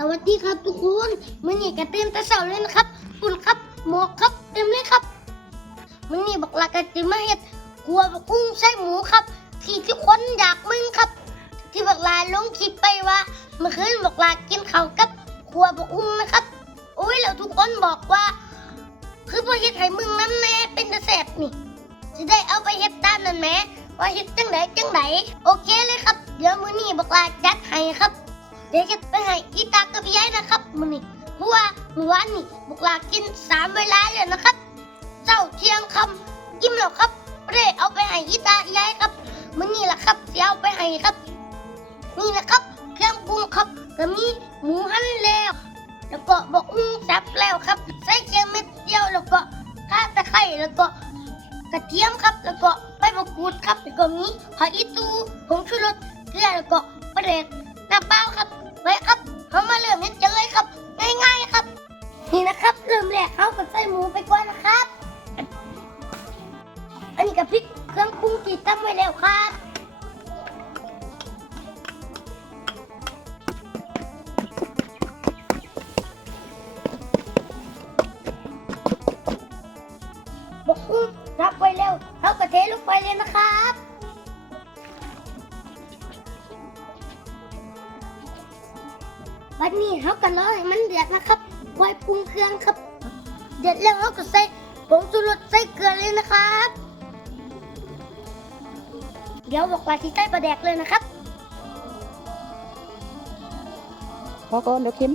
สวัสดีครับทุกคนมื่อนี้กระเต้นแต่เสาเลยนะครับคุณครับหมอกครับเต็มเลยครับมื่อนี้บอกลากระติมาเห็ดกลัวบักกุ้งใส่หมูครับ ที่ทุกคนอยากมึงครับ ที่บอกลาลงคลิปไปว่าเมื่อคืนบอกลากินเขากับครัวบักกุ้งนะครับโอ้ยแล้วทุกคนบอกว่า คือพอเฮ็ดให้มึงนั้นแน่เป็นตะแสบนี่จะได้เอาไปเฮ็ดตามนั่นแหมว่าเฮ็ดจังไดจังไดโอเคเลยครับ เดี๋ยวมือนี้บอกลาจัดให้ครับ เดี๋ยวจะไปให้อีตากับยายนะครับมื้อนี้เพราะว่ามื้อวานนี่บอกลากินสามเวลาเลยนะครับ เจ้าเที่ยงคำอิ่มแล้วครับไม่เอาไปให้อีตายายครับมื้อนี้ล่ะครับสิเอาไปให้ครับ นี่นะครับ เครื่องปรุงครับก็มีหมูหั่นแล้ว แล้วก็บอกอุ้งสับแล้วครับใส่เกียงเม็ดเดียวแล้วก็ข่าตะไคร้แล้วก็กระเทียมครับ แล้วก็ใบมะกรูดครับแล้วก็มีหอยอีตูผงชูรสเกลือแล้วก็ปลาเด็ก น้ำเปล่าครับไว้ครับเขามาเริ่มเฮ็ดกันเลยครับ ง่ายๆครับ นี่นะครับ เริ่มแรกเขาก็ใส่หมูไปก่อนนะครับ อันนี้กับพริกเครื่องปรุงที่ตั้งไว้แล้วครับบกอุ้มรับไว้เร็วเขากระเทลงไปเลยนะครับ เขากันรอให้มันเดือดนะครับไว้ปรุงเครื่องครับ เดือดแล้วเขาก็ใส่ผงชูรสใส่เกลือเลยนะครับ เดี๋ยวบอกว่าที่ใส่ปลาแดกเลยนะครับพอก่อนเดี๋ยวเค็ม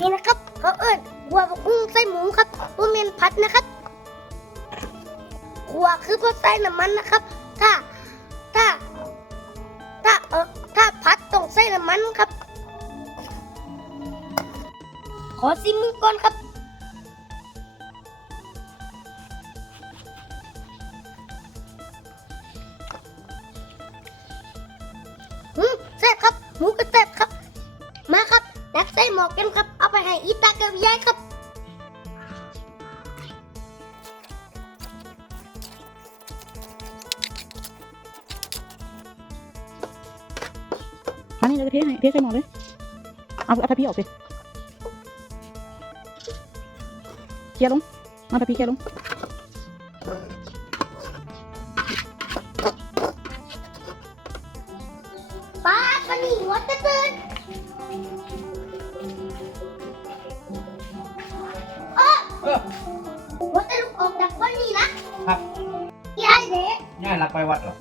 นี่นะครับเขาเอิ้นขัวบกกุ้งใส่หมูครับบ่แม่นผัดนะครับ ขัวคือพอใส่น้ำมันนะครับ ถ้า ถ้า ถ้าเออถ้าผัดต้องใส่น้ำมันครับ ขอซิมมือก่อนครับอืมแซ่บครับ หมูก็แซ่บครับ มาครับดักใส่หมอกกันครับ เอาไปให้อีตากับยายครับ นนี้เราจะเทให้เทใส่หม้อเลย เอาเอาทัพพีออกสิเคลียร์ลง เอาทัพพีเคลียร์ลงป้าปนี่หัวจะตื่นเออเออหัวจะลุกออกจากบ้านนี่นะครับ ยายเด็กง่ายรักไปวัดเหรอ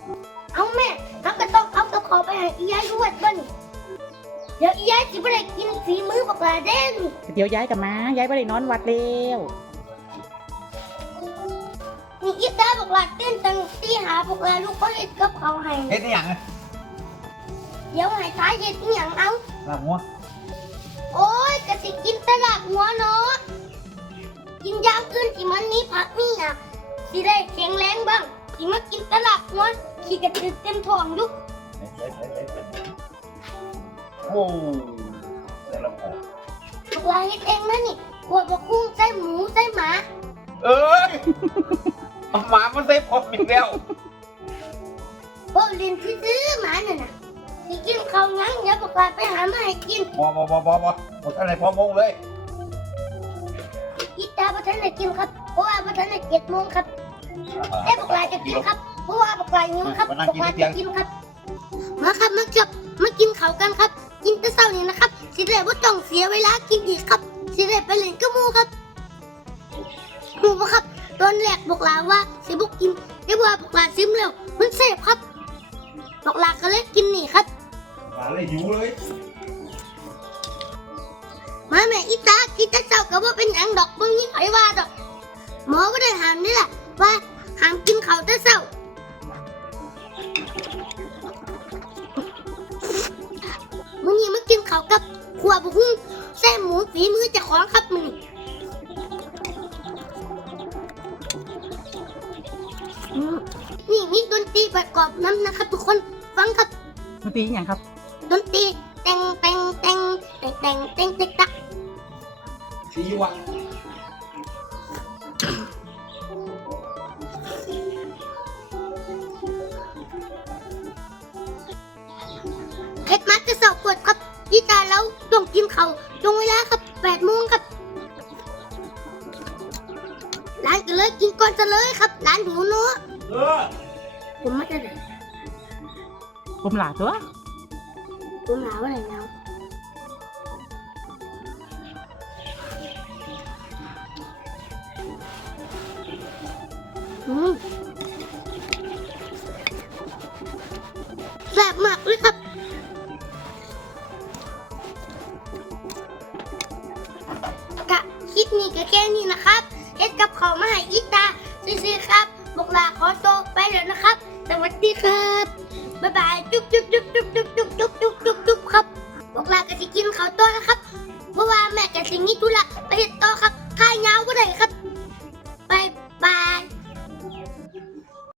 อไปให้ยายด้วยบ้านเดี๋ยวอียายจะไม่ได้กินฝีมือปลาเด้นเดี๋ยวย้ายกลับมาย้ายไปได้นอนวัดเร็วนี่อีตาบอกว่าเต้นตั้งตีหาบอกว่าลูกก็เห็ดกับเขาให้เฮ็ดนี่ยังไงเดี๋ยวให้ท้ายเห็ดอหย่างเอาลาบหัวโอ้ยกะสิกินแตลาดหัวเนาะกินอย่างอื่นที่มันนี้ผักนี่อะสิได้แข็งแรงบ้างสิมากินแตลาดหัวขี้กระตือเต็มท้องอยุก โอ้แต่ละของบอกลาเฮ็ดเองนะนี่ขวดบอกกุ้งใส่หมูใส่หมา เอ้ยเอาหมามาใส่ผมอีกแล้ว โอ้ลินที่ซื้อหมาน่ะนะสิกินข้าวงั้งเดี๋ยวบอกลาไปหามาให้กินบอบอบอบอบอหมดอะไรพอมงเลยอีตาประทันได้กินครับเพราะว่าประทันได้เจ็ดโมงครับแต่บอกลาจะกินครับเพราะว่าบอกลาหิวครับบอกลาจะกินครับ มาครับมาครับมากินข้าวกันครับ กินแต่เช้านี้นะครับ สิได้บ่ต้องเสียเวลากินอีกครับ สิได้ไปเล่นกับหมูครับหมูบ่ครับตอนแรกบอกลาว่าสิบ่กินแต่ว่าบอกลาซิมแล้วมันแซ่บครับบอกลาก็เลยกินนี่ครับหมาเลยหิวเลยมาแม่อีตากินแต่เช้าก็บ่เป็นหยังดอกบ่มีไผว่าดอก หมอบ่ได้ห้ามนี่แหละว่าห้ามกินข้าวแต่เช้า มื้อนี้มากินข้าวกับขัวบุ้งแซ่หมูฝีมือเจ้าของครับมื้อนี้อืมนี่มีดนตรีประกอบน้ำนะครับ ทุกคนฟังครับมันตีอย่างครับ ดนตรีแตงแตงแตงแตงแตงแตงเต็กตักสีวะ สาร์ปวดครับยี่ตาแล้วต้องกินเขาวตรงเวลาครับแปดโมงครับร้านก็เลยกินก่อนจะเลยครับร้านหิวเนื้อเออผมไม่ได้เลยผมหลาตัวผมหนาวอะไรหนาวอืม คลิปนี้ก็แค่นี้นะครับเอ็ดกับเขาวมาให้อีตาซื้อครับบอกลาขอตัวไปแล้วนะครับ สวัสดีครับ บ๊ายบาย จุ๊บจุ๊บจุ๊บจุ๊บ